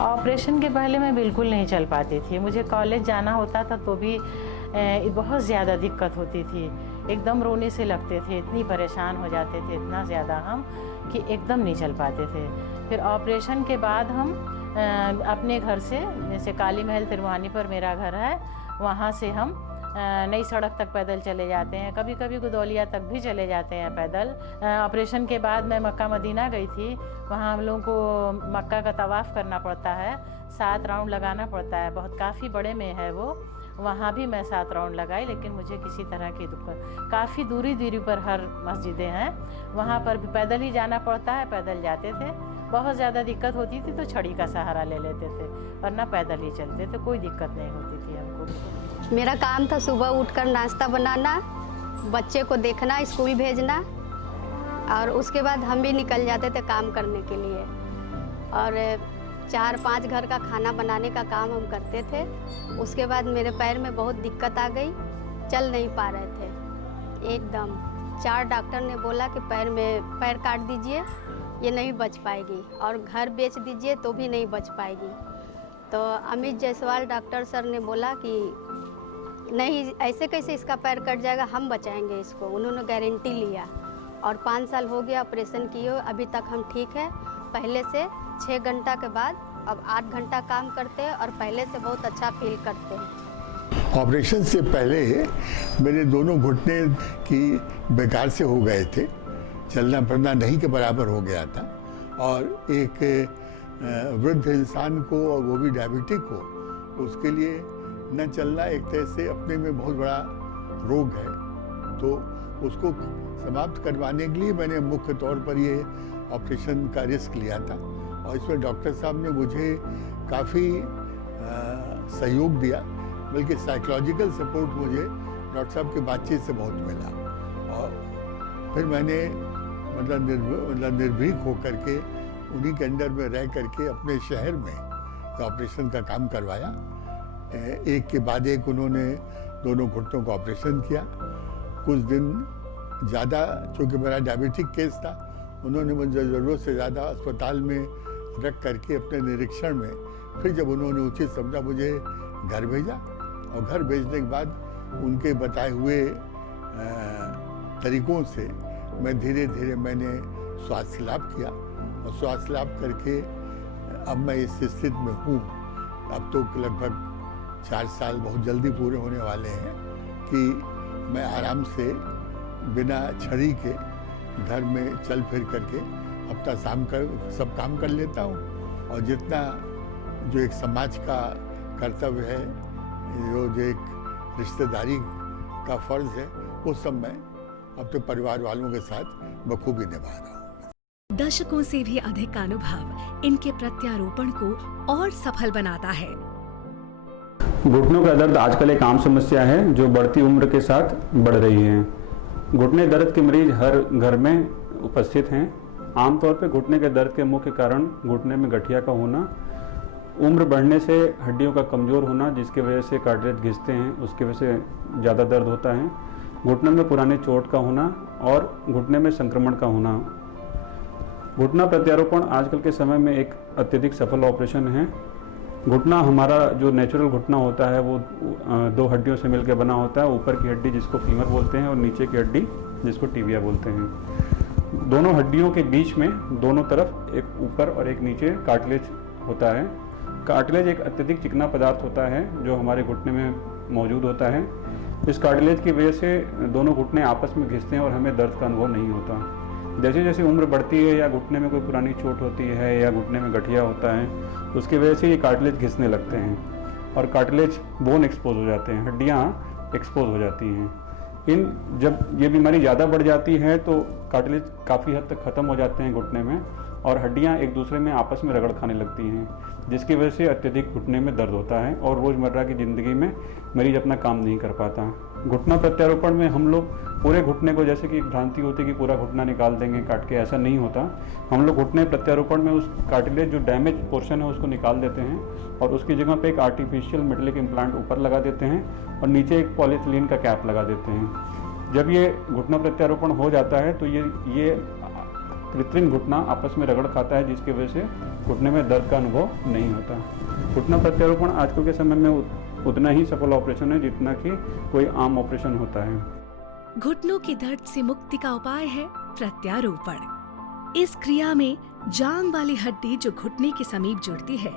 Operation के पहले मैं बिल्कुल नहीं चल पाती थी। मुझे कॉलेज जाना होता था तो भी बहुत ज़्यादा दिक्कत होती थी। एकदम रोने से लगते थे, इतनी परेशान हो जाते थे, इतना ज़्यादा हम कि एकदम नहीं चल पाते थे। फिर ऑपरेशन के बाद हम अपने घर से, जैसे काली महल तिरवानी पर मेरा घर है, वहाँ से हम नई सड़क तक पैदल चले जाते हैं। कभी कभी गुदौलिया तक भी चले जाते हैं पैदल। ऑपरेशन के बाद मैं मक्का मदीना गई थी। वहाँ हम लोगों को मक्का का तवाफ़ करना पड़ता है, 7 राउंड लगाना पड़ता है। बहुत काफ़ी बड़े में है वो। वहाँ भी मैं 7 राउंड लगाई, लेकिन मुझे किसी तरह की दिक्कत, काफ़ी दूरी पर हर मस्जिदें हैं, वहाँ पर भी पैदल ही जाना पड़ता है। पैदल जाते थे, बहुत ज़्यादा दिक्कत होती थी तो छड़ी का सहारा ले लेते थे, वरना पैदल ही चलते थे, कोई दिक्कत नहीं होती थी हमको। मेरा काम था सुबह उठकर नाश्ता बनाना, बच्चे को देखना, स्कूल भेजना, और उसके बाद हम भी निकल जाते थे काम करने के लिए। और 4-5 घर का खाना बनाने का काम हम करते थे। उसके बाद मेरे पैर में बहुत दिक्कत आ गई, चल नहीं पा रहे थे एकदम। 4 डॉक्टर ने बोला कि पैर काट दीजिए, ये नहीं बच पाएगी, और घर बेच दीजिए तो भी नहीं बच पाएगी। तो अमित जायसवाल डॉक्टर सर ने बोला कि नहीं, ऐसे कैसे इसका पैर कट जाएगा, हम बचाएंगे इसको। उन्होंने गारंटी लिया, और 5 साल हो गया ऑपरेशन किए, अभी तक हम ठीक है। पहले से 6 घंटा के बाद अब 8 घंटा काम करते हैं, और पहले से बहुत अच्छा फील करते हैं। ऑपरेशन से पहले मेरे दोनों घुटने की बेकार से हो गए थे, चलना फिरना नहीं के बराबर हो गया था। और एक वृद्ध इंसान को, और वो भी डायबिटिक को, उसके लिए न चलना एक तरह से अपने में बहुत बड़ा रोग है। तो उसको समाप्त करवाने के लिए मैंने मुख्य तौर पर ये ऑपरेशन का रिस्क लिया था। और इसमें डॉक्टर साहब ने मुझे काफ़ी सहयोग दिया, बल्कि साइकोलॉजिकल सपोर्ट मुझे डॉक्टर साहब की बातचीत से बहुत मिला। और फिर मैंने मतलब निर्भीक होकर के उन्हीं के अंडर में रह करके अपने शहर में ऑपरेशन का काम करवाया। एक के बाद एक उन्होंने दोनों घुटनों का ऑपरेशन किया। कुछ दिन ज़्यादा, चूँकि मेरा डायबिटिक केस था, उन्होंने मुझे ज़रूरत से ज़्यादा अस्पताल में रख करके अपने निरीक्षण में, फिर जब उन्होंने उचित समझा, मुझे घर भेजा। और घर भेजने के बाद उनके बताए हुए तरीक़ों से मैं धीरे धीरे मैंने स्वास्थ्य लाभ किया, और स्वास्थ्य लाभ करके अब मैं इस स्थिति में हूँ। अब तो लगभग 4 साल बहुत जल्दी पूरे होने वाले हैं कि मैं आराम से बिना छड़ी के घर में चल फिर करके अपना सब काम कर लेता हूँ। और जितना जो एक समाज का कर्तव्य है, जो एक रिश्तेदारी का फर्ज है, वो सब मैं अपने परिवार वालों के साथ बखूबी निभा रहा हूँ। दशकों से भी अधिक का अनुभव इनके प्रत्यारोपण को और सफल बनाता है। घुटनों का दर्द आजकल एक आम समस्या है जो बढ़ती उम्र के साथ बढ़ रही है। घुटने दर्द के मरीज हर घर में उपस्थित हैं। आमतौर पर घुटने के दर्द के मुख्य कारण घुटने में गठिया का होना, उम्र बढ़ने से हड्डियों का कमज़ोर होना जिसकी वजह से कार्टिलेज घिसते हैं, उसकी वजह से ज़्यादा दर्द होता है, घुटने में पुराने चोट का होना और घुटने में संक्रमण का होना। घुटना प्रत्यारोपण आजकल के समय में एक अत्यधिक सफल ऑपरेशन है। घुटना हमारा जो नेचुरल घुटना होता है वो 2 हड्डियों से मिलकर बना होता है। ऊपर की हड्डी जिसको फीमर बोलते हैं और नीचे की हड्डी जिसको टिबिया बोलते हैं। दोनों हड्डियों के बीच में दोनों तरफ एक ऊपर और एक नीचे कार्टिलेज होता है। कार्टिलेज एक अत्यधिक चिकना पदार्थ होता है जो हमारे घुटने में मौजूद होता है। इस कार्टिलेज की वजह से दोनों घुटने आपस में घिसते हैं और हमें दर्द का अनुभव नहीं होता। जैसे जैसे उम्र बढ़ती है या घुटने में कोई पुरानी चोट होती है या घुटने में गठिया होता है, उसकी वजह से ये कार्टिलेज घिसने लगते हैं और कार्टिलेज बोन एक्सपोज हो जाते हैं, हड्डियाँ एक्सपोज हो जाती हैं। जब ये बीमारी ज़्यादा बढ़ जाती है तो कार्टिलेज काफ़ी हद तक ख़त्म हो जाते हैं घुटने में और हड्डियाँ एक दूसरे में आपस में रगड़ खाने लगती हैं, जिसकी वजह से अत्यधिक घुटने में दर्द होता है और रोज़मर्रा की ज़िंदगी में मरीज अपना काम नहीं कर पाता। घुटना प्रत्यारोपण में हम लोग पूरे घुटने को, जैसे कि भ्रांति होती है कि पूरा घुटना निकाल देंगे काट के, ऐसा नहीं होता। हम लोग घुटने प्रत्यारोपण में उस कार्टिलेज जो डैमेज पोर्शन है उसको निकाल देते हैं और उसकी जगह पे एक आर्टिफिशियल मेटलिक इम्प्लांट ऊपर लगा देते हैं और नीचे एक पॉलीथिलीन का कैप लगा देते हैं। जब ये घुटना प्रत्यारोपण हो जाता है तो ये कृत्रिम घुटना आपस में रगड़ खाता है, जिसकी वजह से घुटने में दर्द का अनुभव नहीं होता। घुटना प्रत्यारोपण आजकल के समय में उतना ही सफल ऑपरेशन है जितना कि कोई आम ऑपरेशन होता है। घुटनों के दर्द से मुक्ति का उपाय है प्रत्यारोपण। इस क्रिया में जांघ वाली हड्डी जो घुटने के समीप जुड़ती है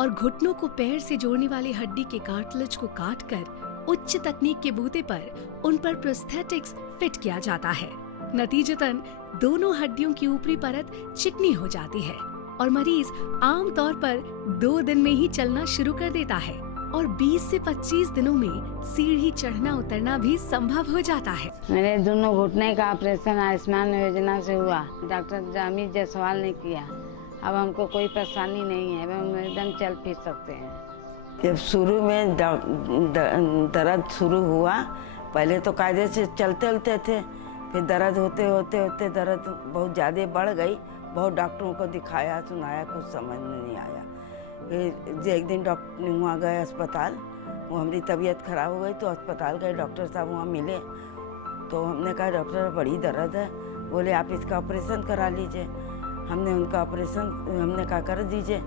और घुटनों को पैर से जोड़ने वाली हड्डी के कार्टिलेज को काटकर उच्च तकनीक के बूते पर उन पर प्रोस्थेटिक्स फिट किया जाता है। नतीजतन दोनों हड्डियों की ऊपरी परत चिकनी हो जाती है और मरीज आमतौर पर 2 दिन में ही चलना शुरू कर देता है और 20 से 25 दिनों में सीढ़ी चढ़ना उतरना भी संभव हो जाता है। मेरे दोनों घुटने का ऑपरेशन आयुष्मान योजना से हुआ। डॉक्टर जामी जयसवाल ने किया। अब हमको कोई परेशानी नहीं है, अब हम एकदम चल फिर सकते हैं। जब शुरू में दर्द शुरू हुआ, पहले तो कायदे से चलते उलते थे, फिर दर्द होते होते होते दर्द बहुत ज़्यादा बढ़ गई। बहुत डॉक्टरों को दिखाया सुनाया, कुछ समझ में नहीं आया। फिर एक दिन डॉक्टर वहाँ गए अस्पताल, वो हमारी तबीयत खराब हो गई तो अस्पताल गए, डॉक्टर साहब वहाँ मिले तो हमने कहा डॉक्टर बड़ी दर्द है, बोले आप इसका ऑपरेशन करा लीजिए। हमने उनका ऑपरेशन हमने कहा कर दीजिए।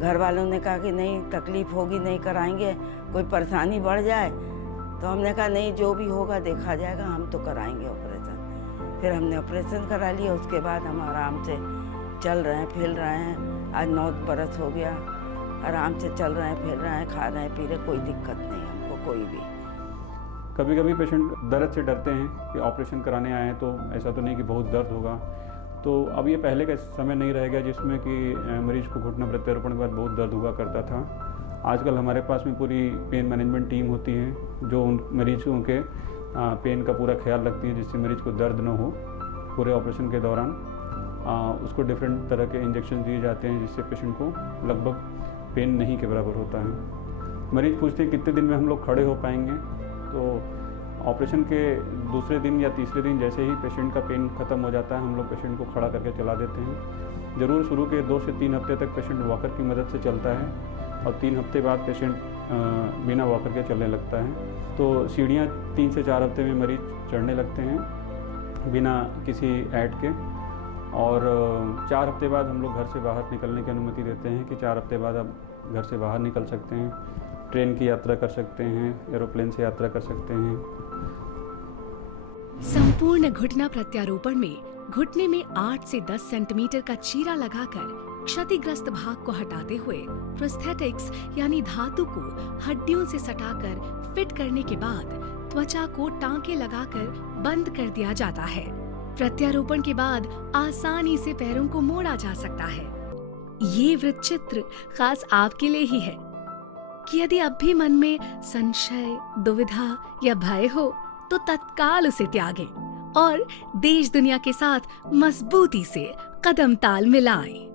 घर वालों ने कहा कि नहीं तकलीफ़ होगी, नहीं कराएंगे, कोई परेशानी बढ़ जाए। तो हमने कहा नहीं जो भी होगा देखा जाएगा, हम तो कराएंगे ऑपरेशन। फिर हमने ऑपरेशन करा लिया। उसके बाद हम आराम से चल रहे हैं फिर रहे हैं। आज 9 बरस हो गया, आराम से चल रहे हैं फिर रहे हैं, खा रहे हैं पी रहे, कोई दिक्कत नहीं हमको कोई भी। कभी कभी पेशेंट दर्द से डरते हैं कि ऑपरेशन कराने आए हैं तो ऐसा तो नहीं कि बहुत दर्द होगा। तो अब ये पहले का समय नहीं रह गया जिसमें कि मरीज को घुटना प्रत्यारोपण के बाद बहुत दर्द हुआ करता था। आजकल हमारे पास में पूरी पेन मैनेजमेंट टीम होती है जो उन मरीजों के पेन का पूरा ख्याल रखती है, जिससे मरीज को दर्द न हो। पूरे ऑपरेशन के दौरान उसको डिफरेंट तरह के इंजेक्शन दिए जाते हैं, जिससे पेशेंट को लगभग पेन नहीं के बराबर होता है। मरीज पूछते हैं कितने दिन में हम लोग खड़े हो पाएंगे, तो ऑपरेशन के दूसरे दिन या तीसरे दिन जैसे ही पेशेंट का पेन ख़त्म हो जाता है, हम लोग पेशेंट को खड़ा करके चला देते हैं। ज़रूर शुरू के 2 से 3 हफ्ते तक पेशेंट वॉकर की मदद से चलता है और 3 हफ्ते बाद पेशेंट बिना वॉकर के चलने लगता है। तो सीढ़ियाँ 3 से 4 हफ्ते में मरीज चढ़ने लगते हैं बिना किसी ऐड के। और 4 हफ्ते बाद हम लोग घर से बाहर निकलने की अनुमति देते हैं कि 4 हफ्ते बाद आप घर से बाहर निकल सकते हैं, ट्रेन की यात्रा कर सकते हैं, एरोप्लेन से यात्रा कर सकते हैं। संपूर्ण घुटना प्रत्यारोपण में घुटने में 8 से 10 सेंटीमीटर का चीरा लगाकर क्षतिग्रस्त भाग को हटाते हुए प्रोस्थेटिक्स यानी धातु को हड्डियों से सटाकर फिट करने के बाद त्वचा को टांके लगाकर बंद कर दिया जाता है। प्रत्यारोपण के बाद आसानी से पैरों को मोड़ा जा सकता है। ये वृत्तचित्र खास आपके लिए ही है कि यदि अब भी मन में संशय, दुविधा या भय हो तो तत्काल उसे त्यागें और देश दुनिया के साथ मजबूती से कदम ताल मिलाएं।